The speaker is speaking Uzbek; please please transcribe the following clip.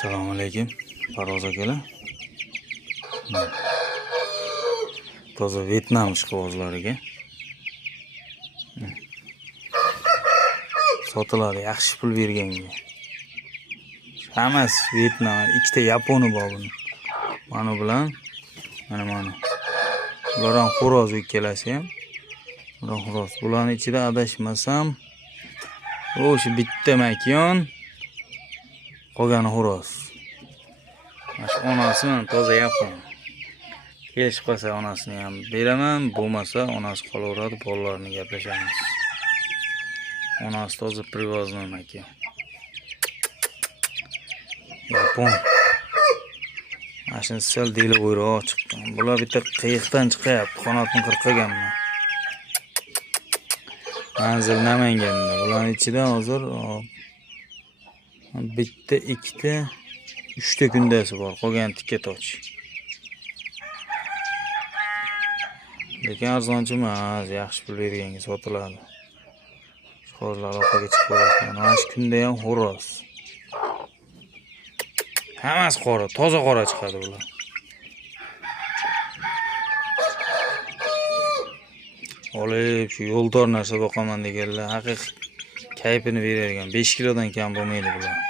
Assalomu alaykum. Paroz akalar. Toza Vyetnam ishqibozlariga. Sotiladi, yaxshi pul berganga. Hammasi Vyetnam, ikkita yaponi bor buni. Mana bilan, mana. Bular ham xo'roz ikkalasi ham. Bular xo'roz. Bularning ichida adashmasam, o'sha bitta makyon, qolgani xo'roz. Mana onasi toza yapon. Kelishib qolsa onasini ham beraman, bo'lmasa onasi qolaveradi, bolalarni gaplashamiz. Onasi toza привозной makon. Yapon. Mashina sal delovoyroq chiqqan. Bular bitta qiyiqdan chiqyapti, qanotni qirqaganmi. Manzil Namanganda. Bularning ichida hozir bitta, ikkita, 3 ta kundasi bor. Qolgan tikka toch. Lekin arzonchi emas, yaxshi pul berganga sotiladi. Hozirlar aloqaga chiqib qo'yapti. Mana shu kunda ham xo'roz. Hammasi qora, toza qora chiqadi bular. Olib, shu yo'ldor narsa boqaman deganlar, haqiqiy kayfini beradigan 5 kilodan kam bo'lmaydi bular.